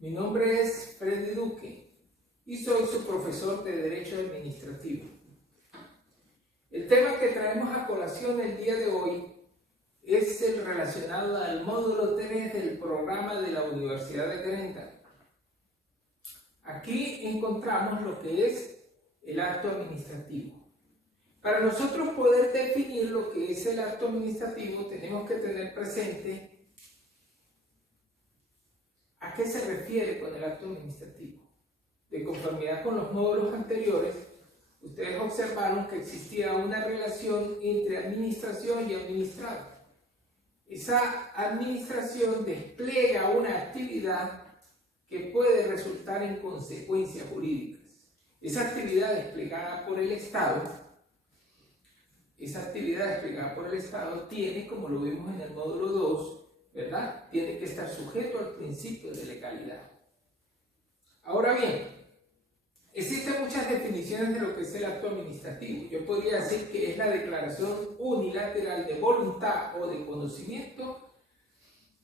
Mi nombre es Freddy Duque y soy su profesor de Derecho Administrativo. El tema que traemos a colación el día de hoy es el relacionado al módulo 3 del programa de la Universidad de Glendale. Aquí encontramos lo que es el acto administrativo. Para nosotros poder definir lo que es el acto administrativo, tenemos que tener presente a qué se refiere con el acto administrativo. De conformidad con los módulos anteriores, ustedes observaron que existía una relación entre administración y administrado. Esa administración despliega una actividad que puede resultar en consecuencias jurídicas. Esa actividad desplegada por el Estado, tiene, como lo vimos en el módulo 2, ¿verdad? Tiene que estar sujeto al principio de legalidad. Ahora bien, existen muchas definiciones de lo que es el acto administrativo. Yo podría decir que es la declaración unilateral de voluntad o de conocimiento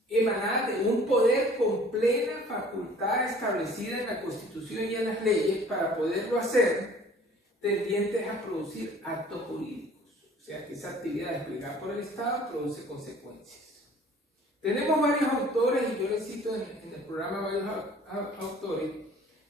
emanada de un poder con plena facultad establecida en la Constitución y en las leyes para poderlo hacer, tendientes a producir actos jurídicos. O sea, que esa actividad desplegada por el Estado produce consecuencias. Tenemos varios autores, y yo les cito en el programa varios autores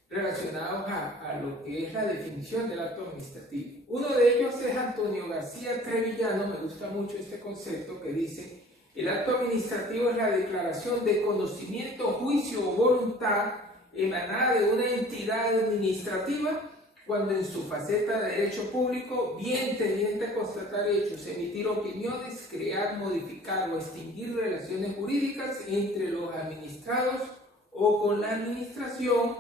relacionados a lo que es la definición del acto administrativo. Uno de ellos es Antonio García Trevillano. Me gusta mucho este concepto que dice: el acto administrativo es la declaración de conocimiento, juicio o voluntad emanada de una entidad administrativa cuando en su faceta de derecho público, bien tendiente a constatar hechos, emitir opiniones, crear, modificar o extinguir relaciones jurídicas entre los administrados o con la administración,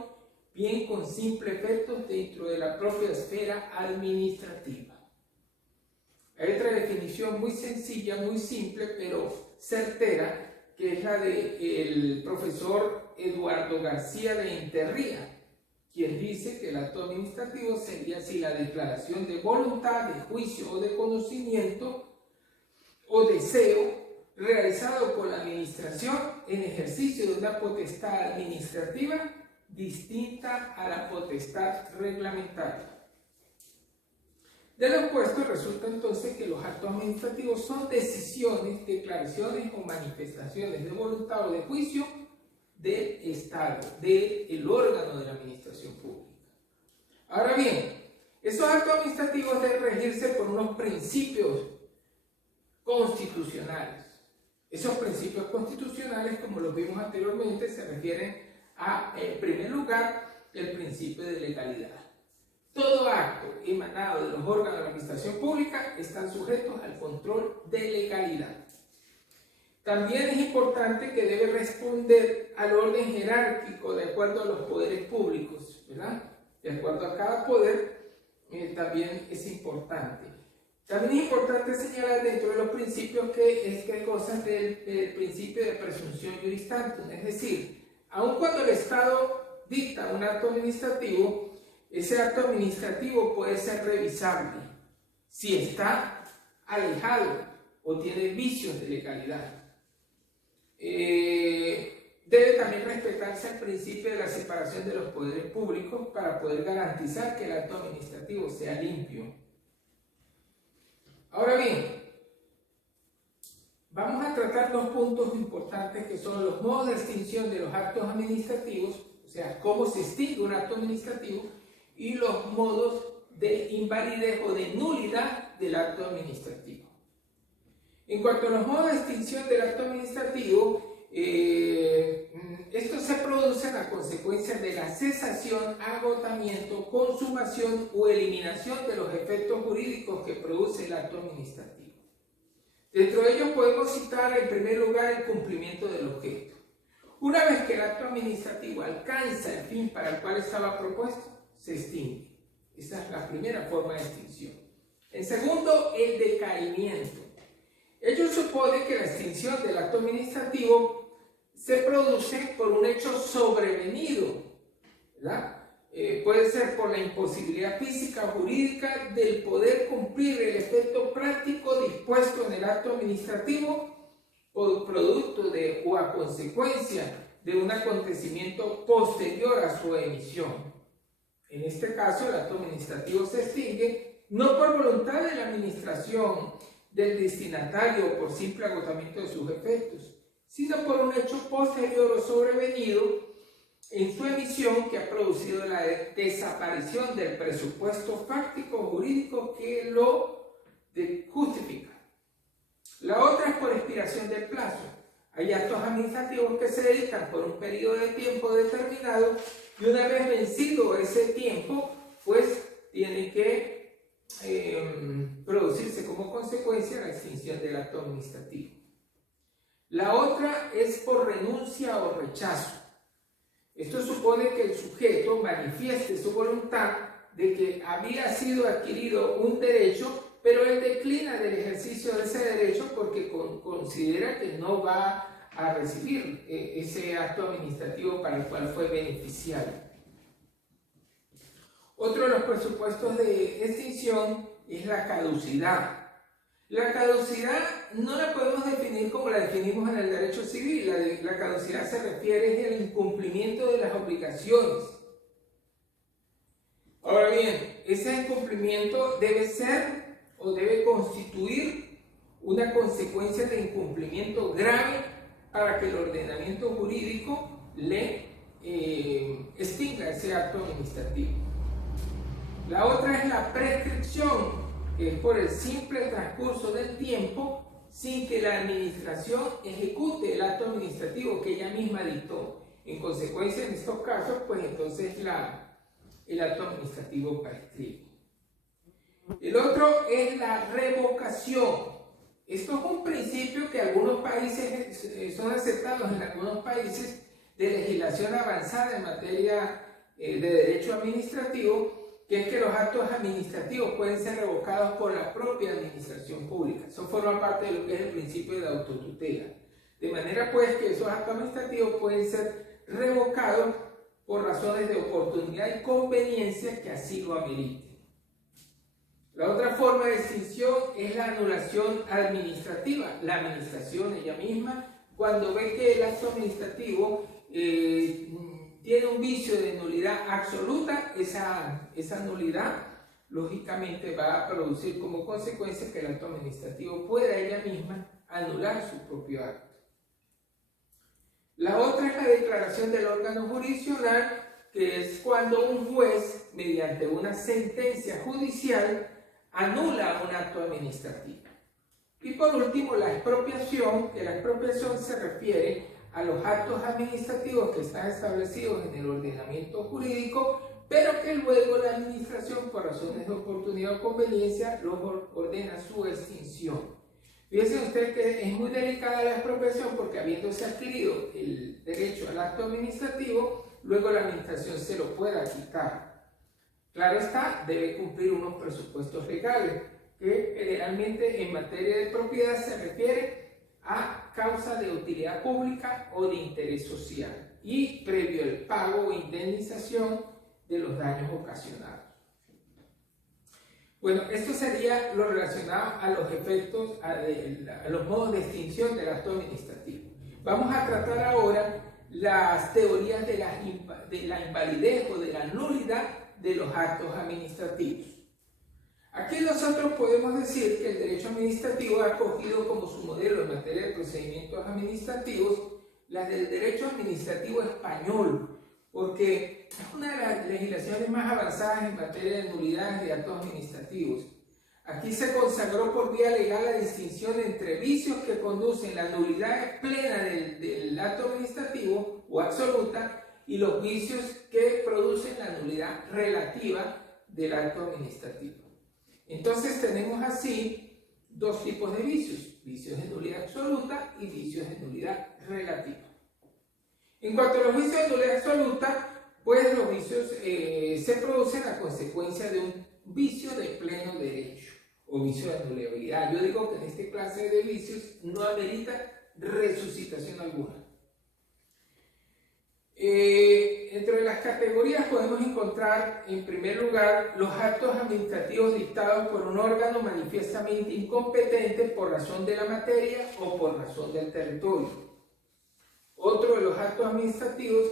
bien con simple efecto dentro de la propia esfera administrativa. Hay otra definición muy sencilla, muy simple, pero certera, que es la del profesor Eduardo García de Enterría, quien dice que el acto administrativo sería así: la declaración de voluntad, de juicio o de conocimiento o deseo realizado por la administración en ejercicio de una potestad administrativa distinta a la potestad reglamentaria. De lo opuesto, resulta entonces que los actos administrativos son decisiones, declaraciones o manifestaciones de voluntad o de juicio del Estado, del órgano de la administración pública. Ahora bien, esos actos administrativos deben regirse por unos principios constitucionales. Esos principios constitucionales, como los vimos anteriormente, se refieren a, en primer lugar, el principio de legalidad. Todo acto emanado de los órganos de la administración pública están sujetos al control de legalidad. También es importante que debe responder al orden jerárquico de acuerdo a los poderes públicos, ¿verdad? De acuerdo a cada poder, también es importante. También es importante señalar dentro de los principios que cosas del principio de presunción juris tantum, es decir, aun cuando el Estado dicta un acto administrativo, ese acto administrativo puede ser revisable si está alejado o tiene vicios de legalidad. Debe también respetarse el principio de la separación de los poderes públicos para poder garantizar que el acto administrativo sea limpio. Ahora bien, vamos a tratar dos puntos importantes que son los modos de extinción de los actos administrativos, o sea, cómo se extingue un acto administrativo, y los modos de invalidez o de nulidad del acto administrativo. En cuanto a los modos de extinción del acto administrativo, estos se producen a consecuencia de la cesación, agotamiento, consumación o eliminación de los efectos jurídicos que produce el acto administrativo. Dentro de ellos podemos citar en primer lugar el cumplimiento del objeto. Una vez que el acto administrativo alcanza el fin para el cual estaba propuesto, se extingue. Esa es la primera forma de extinción. En segundo, el decaimiento. Ello supone que la extinción del acto administrativo se produce por un hecho sobrevenido, ¿verdad? Puede ser por la imposibilidad física o jurídica del poder cumplir el efecto práctico dispuesto en el acto administrativo, por producto de o a consecuencia de un acontecimiento posterior a su emisión. En este caso, el acto administrativo se extingue no por voluntad de la administración del destinatario o por simple agotamiento de sus efectos, sino por un hecho posterior o sobrevenido en su emisión que ha producido la desaparición del presupuesto fáctico jurídico que lo justifica. La otra es por expiración del plazo. Hay actos administrativos que se dictan por un periodo de tiempo determinado y una vez vencido ese tiempo, pues tiene que producirse como consecuencia la extinción del acto administrativo. La otra es por renuncia o rechazo. Esto supone que el sujeto manifieste su voluntad de que había sido adquirido un derecho, pero él declina del ejercicio de ese derecho porque considera que no va a recibir ese acto administrativo para el cual fue beneficiario. Otro de los presupuestos de extinción es la caducidad. La caducidad no la podemos definir como la definimos en el derecho civil. La caducidad se refiere al incumplimiento de las obligaciones. Ahora bien, ese incumplimiento debe ser o debe constituir una consecuencia de incumplimiento grave para que el ordenamiento jurídico le extinga ese acto administrativo. La otra es la prescripción, que es por el simple transcurso del tiempo sin que la administración ejecute el acto administrativo que ella misma dictó. En consecuencia, en estos casos, pues entonces el acto administrativo prescribe. El otro es la revocación. Esto es un principio que algunos países son aceptados en algunos países de legislación avanzada en materia de derecho administrativo, que es que los actos administrativos pueden ser revocados por la propia administración pública. Eso forma parte de lo que es el principio de autotutela. De manera pues que esos actos administrativos pueden ser revocados por razones de oportunidad y conveniencia que así lo ameriten. La otra forma de extinción es la anulación administrativa. La administración ella misma, cuando ve que el acto administrativo tiene un vicio de nulidad absoluta, esa nulidad lógicamente va a producir como consecuencia que el acto administrativo pueda ella misma anular su propio acto. La otra es la declaración del órgano jurisdiccional, que es cuando un juez, mediante una sentencia judicial, anula un acto administrativo. Y por último, la expropiación, que la expropiación se refiere a los actos administrativos que están establecidos en el ordenamiento jurídico, pero que luego la administración, por razones de oportunidad o conveniencia, los ordena su extinción. Fíjense usted que es muy delicada la expropiación porque habiéndose adquirido el derecho al acto administrativo, luego la administración se lo pueda quitar. Claro está, debe cumplir unos presupuestos legales, que generalmente en materia de propiedad se refiere a causa de utilidad pública o de interés social y previo el pago o indemnización de los daños ocasionados. Bueno, esto sería lo relacionado a los efectos, a los modos de extinción del acto administrativo. Vamos a tratar ahora las teorías de la invalidez o de la nulidad de los actos administrativos. Aquí nosotros podemos decir que el derecho administrativo ha acogido como su modelo en materia de procedimientos administrativos las del derecho administrativo español, porque es una de las legislaciones más avanzadas en materia de nulidades de actos administrativos. Aquí se consagró por vía legal la distinción entre vicios que conducen la nulidad plena del acto administrativo o absoluta y los vicios que producen la nulidad relativa del acto administrativo. Entonces tenemos así dos tipos de vicios: vicios de nulidad absoluta y vicios de nulidad relativa. En cuanto a los vicios de nulidad absoluta, pues los vicios se producen a consecuencia de un vicio de pleno derecho o vicio de nulidad. Yo digo que en esta clase de vicios no amerita resucitación alguna. Entre las categorías podemos encontrar, en primer lugar, los actos administrativos dictados por un órgano manifiestamente incompetente por razón de la materia o por razón del territorio. Otro de los los actos administrativos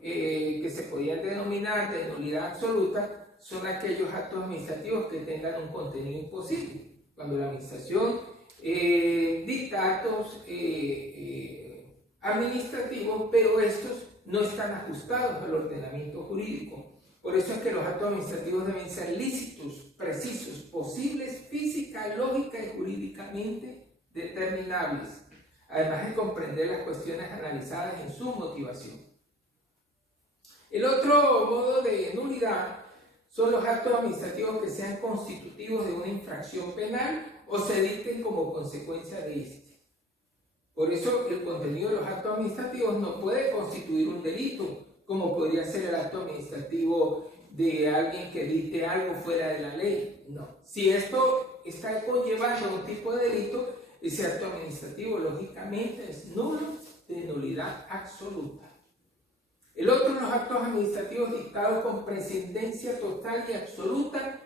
que se podían denominar de nulidad absoluta son aquellos actos administrativos que tengan un contenido imposible. Cuando la administración dicta actos administrativos, pero estos no están ajustados al ordenamiento jurídico. Por eso es que los actos administrativos deben ser lícitos, precisos, posibles, física, lógica y jurídicamente determinables, además de comprender las cuestiones analizadas en su motivación. El otro modo de nulidad son los actos administrativos que sean constitutivos de una infracción penal o se dicten como consecuencia de este. Por eso el contenido de los actos administrativos no puede constituir un delito, como podría ser el acto administrativo de alguien que dicte algo fuera de la ley. No. Si esto está conllevando un tipo de delito, ese acto administrativo lógicamente es nulo, de nulidad absoluta. El otro, los actos administrativos dictados con precedencia total y absoluta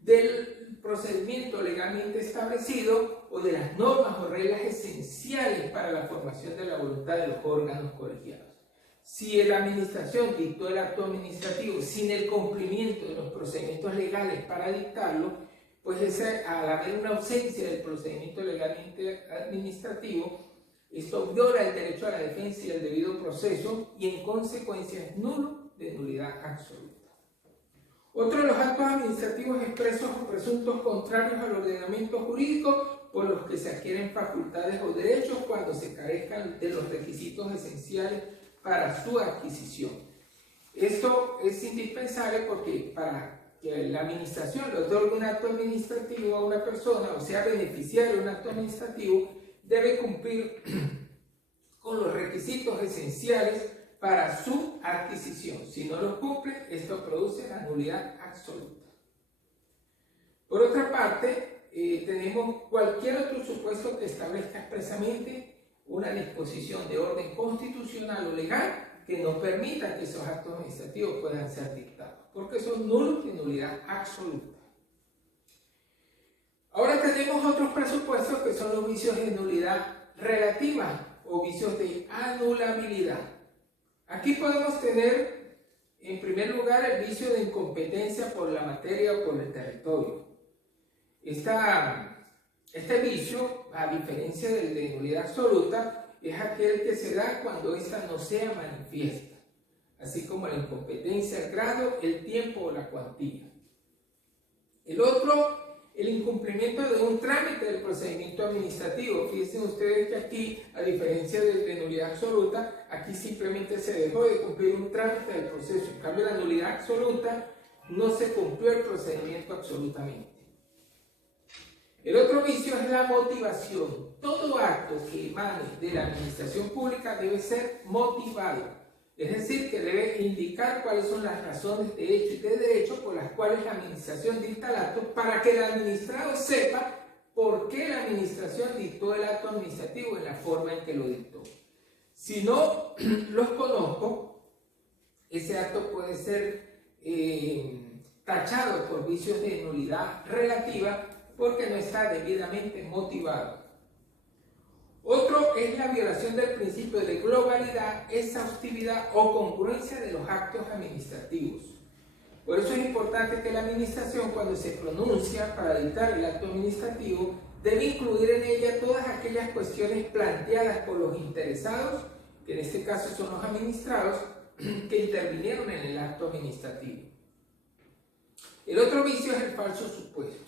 del procedimiento legalmente establecido o de las normas o reglas esenciales para la formación de la voluntad de los órganos colegiados. Si la administración dictó el acto administrativo sin el cumplimiento de los procedimientos legales para dictarlo, pues al haber una ausencia del procedimiento legalmente administrativo, esto viola el derecho a la defensa y el debido proceso y en consecuencia es nulo, de nulidad absoluta. Otro de los actos administrativos expresos o presuntos contrarios al ordenamiento jurídico por los que se adquieren facultades o derechos cuando se carezcan de los requisitos esenciales para su adquisición. Esto es indispensable porque para que la administración le otorgue un acto administrativo a una persona, o sea, beneficiario de un acto administrativo, debe cumplir con los requisitos esenciales para su adquisición. Si no los cumple, esto produce la nulidad absoluta. Por otra parte, tenemos cualquier otro supuesto que establezca expresamente una disposición de orden constitucional o legal que no permita que esos actos administrativos puedan ser dictados, porque son nulos de nulidad absoluta. Ahora tenemos otros presupuestos que son los vicios de nulidad relativa o vicios de anulabilidad. Aquí podemos tener, en primer lugar, el vicio de incompetencia por la materia o por el territorio. Este vicio, a diferencia del de nulidad absoluta, es aquel que se da cuando ésta no sea manifiesta, así como la incompetencia, el grado, el tiempo o la cuantía. El otro, el incumplimiento de un trámite del procedimiento administrativo. Fíjense ustedes que aquí, a diferencia de nulidad absoluta, aquí simplemente se dejó de cumplir un trámite del proceso. En cambio, la nulidad absoluta no se cumplió el procedimiento absolutamente. El otro vicio es la motivación. Todo acto que emane de la administración pública debe ser motivado. Es decir, que debe indicar cuáles son las razones de hecho y de derecho por las cuales la administración dicta el acto para que el administrado sepa por qué la administración dictó el acto administrativo en la forma en que lo dictó. Si no los conozco, ese acto puede ser tachado por vicios de nulidad relativa porque no está debidamente motivado. Otro es la violación del principio de globalidad, exhaustividad o congruencia de los actos administrativos. Por eso es importante que la administración, cuando se pronuncia para dictar el acto administrativo, debe incluir en ella todas aquellas cuestiones planteadas por los interesados, que en este caso son los administrados, que intervinieron en el acto administrativo. El otro vicio es el falso supuesto.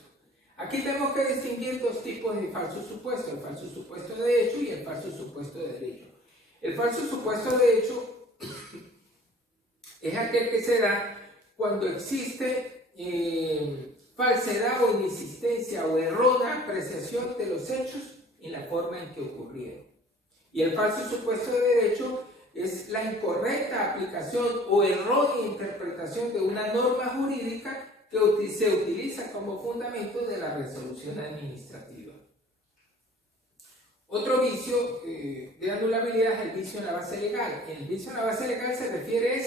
Aquí tenemos que distinguir dos tipos de falso supuesto, el falso supuesto de hecho y el falso supuesto de derecho. El falso supuesto de hecho es aquel que se da cuando existe falsedad o inexistencia o errónea apreciación de los hechos en la forma en que ocurrieron. Y el falso supuesto de derecho es la incorrecta aplicación o errónea interpretación de una norma jurídica que se utiliza como fundamento de la resolución administrativa. Otro vicio de anulabilidad es el vicio en la base legal. El vicio en la base legal se refiere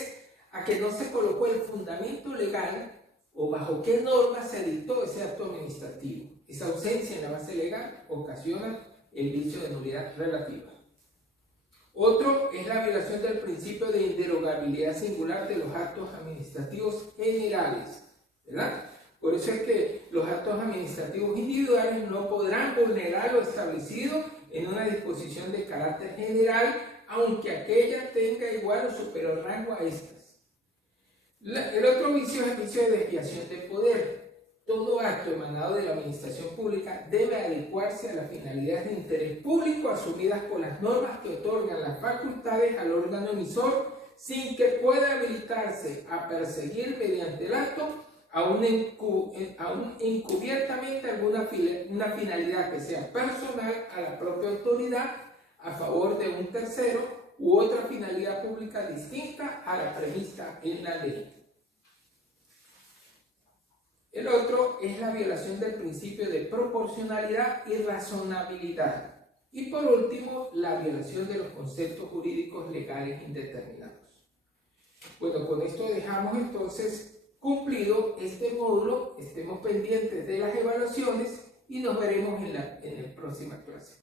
a que no se colocó el fundamento legal o bajo qué norma se dictó ese acto administrativo. Esa ausencia en la base legal ocasiona el vicio de nulidad relativa. Otro es la violación del principio de inderogabilidad singular de los actos administrativos generales, ¿verdad? Por eso es que los actos administrativos individuales no podrán vulnerar lo establecido en una disposición de carácter general, aunque aquella tenga igual o superior rango a estas. El otro vicio es el vicio de desviación de poder. Todo acto emanado de la administración pública debe adecuarse a las finalidades de interés público asumidas por las normas que otorgan las facultades al órgano emisor, sin que pueda habilitarse a perseguir mediante el acto aún encubiertamente una finalidad que sea personal a la propia autoridad a favor de un tercero u otra finalidad pública distinta a la prevista en la ley. El otro es la violación del principio de proporcionalidad y razonabilidad. Y por último, la violación de los conceptos jurídicos legales indeterminados. Bueno, con esto dejamos entonces cumplido este módulo. Estemos pendientes de las evaluaciones y nos veremos en la próxima clase.